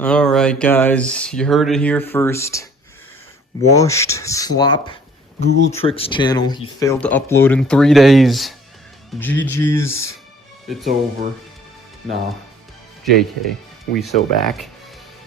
Alright guys, you heard it here first. Washed Slop Google Tricks channel. He failed to upload in 3 days. GG's. It's over. Nah. JK. We so back.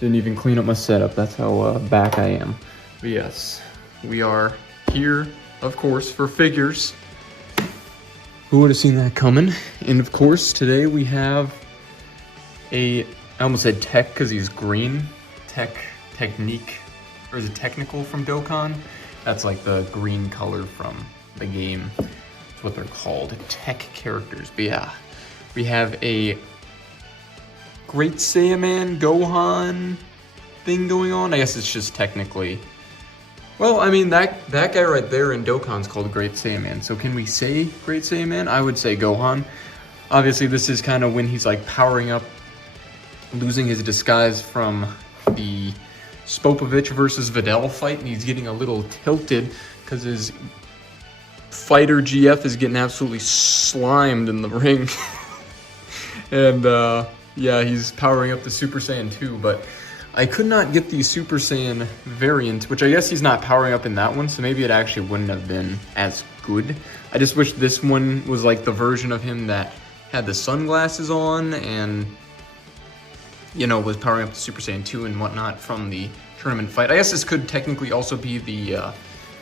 Didn't even clean up my setup. That's how back I am. But yes, we are here, of course, for figures. Who would have seen that coming? And of course, today we have I almost said tech because he's green. Technique, or is it technical from Dokkan? That's like the green color from the game. That's what they're called, tech characters. But yeah, we have a Great Saiyaman Gohan thing going on. I guess it's just technically, well, I mean, that guy right there in Dokkan's called Great Saiyaman. So can we say Great Saiyaman? I would say Gohan. Obviously, this is kind of when he's like powering up, losing his disguise from the Spopovich versus Videl fight, and he's getting a little tilted because his fighter GF is getting absolutely slimed in the ring. And yeah, he's powering up the Super Saiyan 2, but I could not get the Super Saiyan variant, which I guess he's not powering up in that one, so maybe it actually wouldn't have been as good. I just wish this one was like the version of him that had the sunglasses on and, you know, was powering up the Super Saiyan 2 and whatnot from the tournament fight. I guess this could technically also be the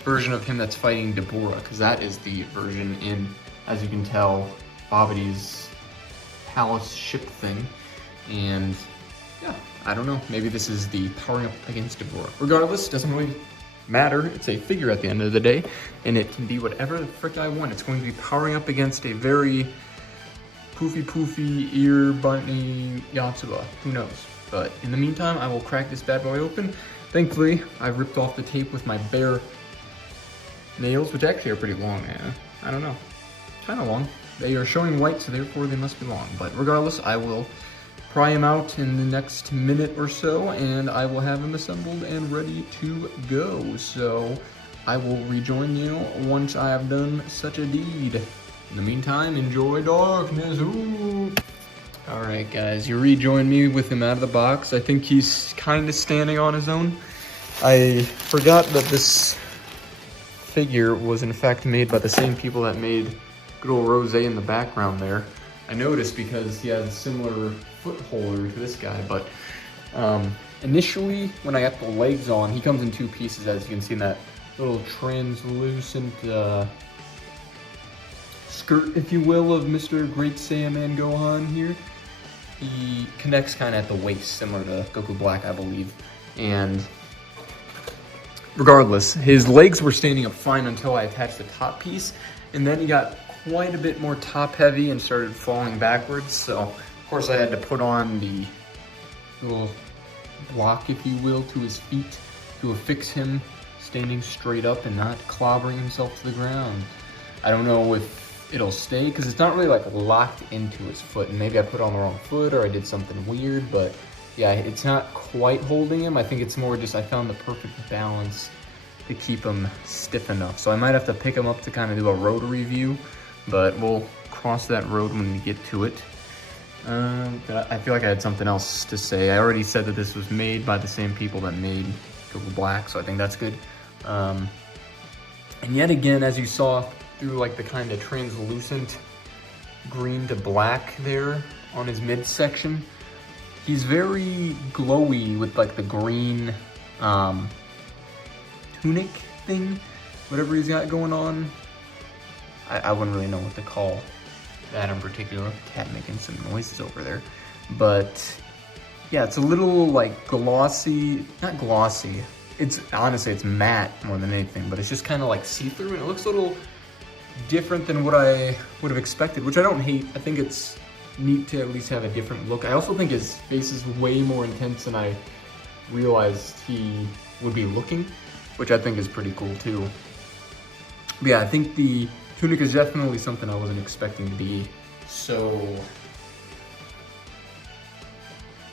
version of him that's fighting Deborah, because that is the version in, as you can tell, Babidi's palace ship thing. And yeah, I don't know. Maybe this is the powering up against Deborah. Regardless, doesn't really matter. It's a figure at the end of the day, and it can be whatever the frick I want. It's going to be powering up against a very poofy ear bunny Yatsuba. Who knows? But in the meantime, I will crack this bad boy open. Thankfully, I ripped off the tape with my bare nails, which actually are pretty long. I don't know. Kind of long. They are showing white, so therefore they must be long. But regardless, I will pry him out in the next minute or so, and I will have him assembled and ready to go. So I will rejoin you once I have done such a deed. In the meantime, enjoy darkness. Ooh. All right, guys, you rejoin me with him out of the box. I think he's kind of standing on his own. I forgot that this figure was in fact made by the same people that made good old Rose in the background there. I noticed because he has a similar foot holder to this guy, but initially when I got the legs on, he comes in two pieces, as you can see in that little translucent skirt, if you will, of Mr. Great Saiyaman Gohan here. He connects kind of at the waist, similar to Goku Black, I believe. And regardless, his legs were standing up fine until I attached the top piece, and then he got quite a bit more top heavy and started falling backwards. So of course I had to put on the little block, if you will, to his feet to affix him standing straight up and not clobbering himself to the ground. I don't know if it'll stay because it's not really like locked into his foot, and maybe I put on the wrong foot or I did something weird, but yeah, it's not quite holding him. I think it's more just I found the perfect balance to keep him stiff enough. So I might have to pick him up to kind of do a rotary view, but we'll cross that road when we get to it. I feel like I had something else to say. I already said that this was made by the same people that made Goku Black, so I think that's good. And yet again, as you saw through like the kind of translucent green to black there on his midsection, he's very glowy with like the green tunic thing, whatever he's got going on. I wouldn't really know what to call that in particular. Cat making some noises over there. But yeah, it's a little like glossy, not glossy. It's honestly, it's matte more than anything, but it's just kind of like see-through, and it looks a little different than what I would have expected, which I don't hate. I think it's neat to at least have a different look. I also think his face is way more intense than I realized he would be looking, which I think is pretty cool too. But yeah, I think the tunic is definitely something I wasn't expecting to be so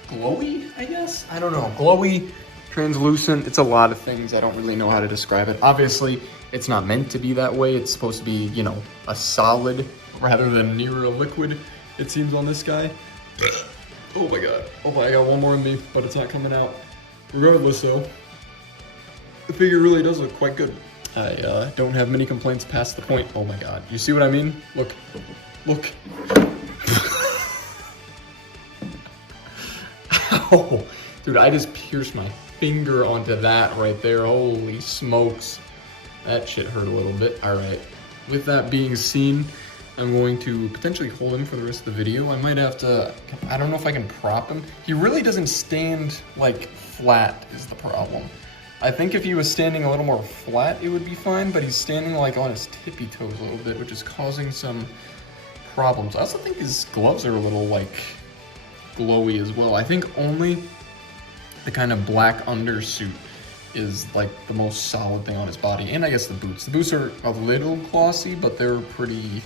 glowy, I guess? I don't know. Glowy, translucent, it's a lot of things. I don't really know how to describe it. Obviously, it's not meant to be that way. It's supposed to be, you know, a solid rather than near a liquid, it seems, on this guy. Oh my god. Oh, I got one more in me, but it's not coming out. Regardless, though, the figure really does look quite good. I don't have many complaints past the point. Oh my god. You see what I mean? Look. Look. Oh, dude, I just pierced my finger onto that right there. Holy smokes. That shit hurt a little bit. All right. With that being seen, I'm going to potentially hold him for the rest of the video. I might have to, I don't know if I can prop him. He really doesn't stand like flat is the problem. I think if he was standing a little more flat, it would be fine, but he's standing like on his tippy toes a little bit, which is causing some problems. I also think his gloves are a little like glowy as well. I think only the kind of black undersuit is like the most solid thing on his body, and I guess the boots. The boots are a little glossy, but they're pretty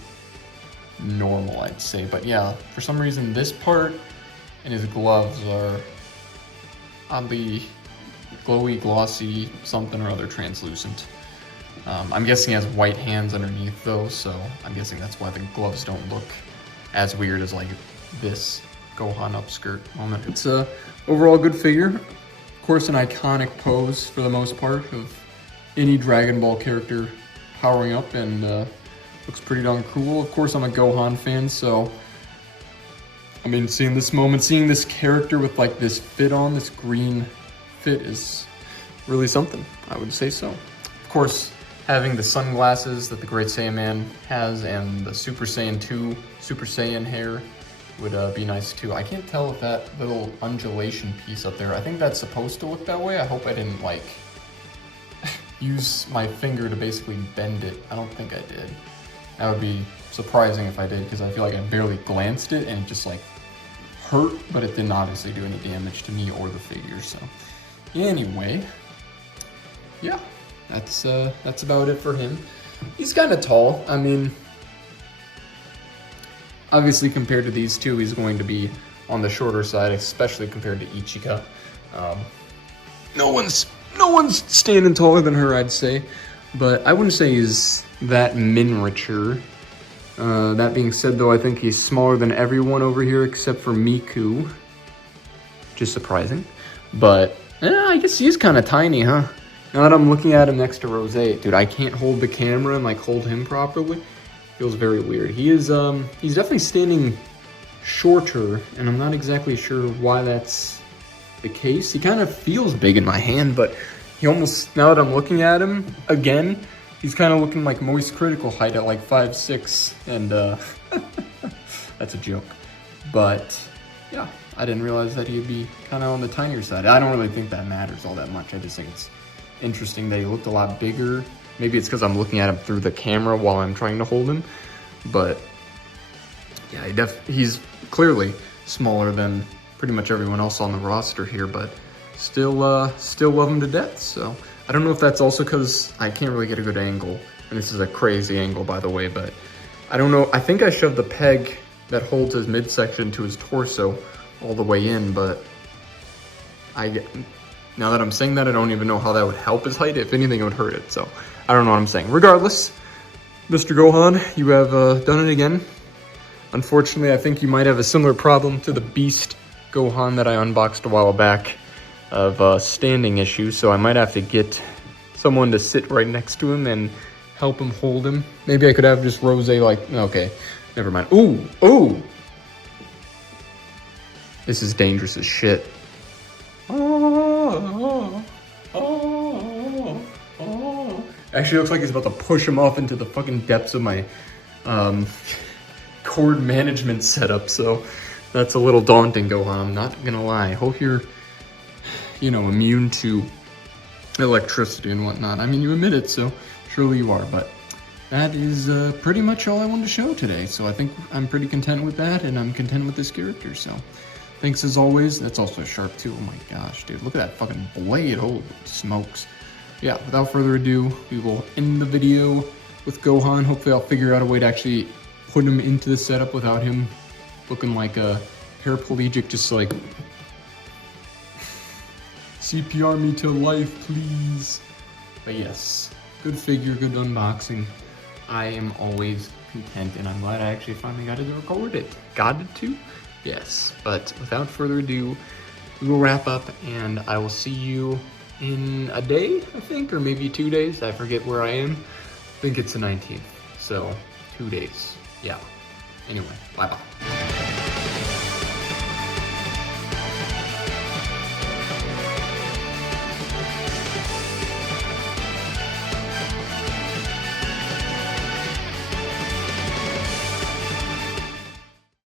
normal, I'd say. But yeah, for some reason this part and his gloves are oddly glowy, glossy, something or other, translucent. I'm guessing he has white hands underneath though, so I'm guessing that's why the gloves don't look as weird as like this Gohan upskirt moment. It's a overall good figure. Of course, an iconic pose for the most part of any Dragon Ball character powering up, and looks pretty darn cool. Of course, I'm a Gohan fan, so I mean, seeing this moment, seeing this character with like this fit on, this green fit is really something, I would say so. Of course, having the sunglasses that the Great Saiyaman has and the Super Saiyan 2 Super Saiyan hair would be nice too. I can't tell if that little undulation piece up there, I think that's supposed to look that way. I hope I didn't like use my finger to basically bend it. I don't think I did. That would be surprising if I did, because I feel like I barely glanced it and it just like hurt, but it didn't obviously do any damage to me or the figure. So anyway, yeah, that's about it for him. He's kind of tall. I mean, obviously compared to these two, he's going to be on the shorter side, especially compared to Ichika. No one's standing taller than her, I'd say, but I wouldn't say he's that miniature. That being said, though, I think he's smaller than everyone over here except for Miku, which is surprising. But I guess he's kind of tiny, huh? Now that I'm looking at him next to Rose, dude, I can't hold the camera and like hold him properly. Feels very weird. He is he's definitely standing shorter, and I'm not exactly sure why that's the case. He kind of feels big in my hand, but he almost, now that I'm looking at him again, he's kind of looking like Moist Critical height at like 5'6", and that's a joke. But yeah, I didn't realize that he'd be kind of on the tinier side. I don't really think that matters all that much. I just think it's interesting that he looked a lot bigger. Maybe it's because I'm looking at him through the camera while I'm trying to hold him. But yeah, he's clearly smaller than pretty much everyone else on the roster here, but still love him to death. So I don't know if that's also because I can't really get a good angle. And this is a crazy angle, by the way, but I don't know. I think I shoved the peg that holds his midsection to his torso all the way in, but now that I'm saying that, I don't even know how that would help his height. If anything, it would hurt it. So I don't know what I'm saying. Regardless, Mr. Gohan, you have done it again. Unfortunately, I think you might have a similar problem to the Beast Gohan that I unboxed a while back of standing issues. So I might have to get someone to sit right next to him and help him hold him. Maybe I could have just Rose like, okay, never mind. Ooh. This is dangerous as shit. Actually, looks like he's about to push him off into the fucking depths of my cord management setup, so that's a little daunting, Gohan. I'm not gonna lie. I hope you're, immune to electricity and whatnot. I mean, you emit it, so surely you are, but that is pretty much all I wanted to show today. So I think I'm pretty content with that, and I'm content with this character, so thanks as always. That's also sharp too. Oh my gosh, dude, look at that fucking blade. Holy smokes. Yeah, without further ado, we will end the video with Gohan. Hopefully I'll figure out a way to actually put him into the setup without him looking like a paraplegic, just like, CPR me to life, please. But yes, good figure, good unboxing. I am always content, and I'm glad I actually finally got to record it. Got it too? Yes, but without further ado, we will wrap up and I will see you in a day, I think, or maybe 2 days. I forget where I am. I think it's the 19th, so 2 days. Yeah. Anyway, bye-bye.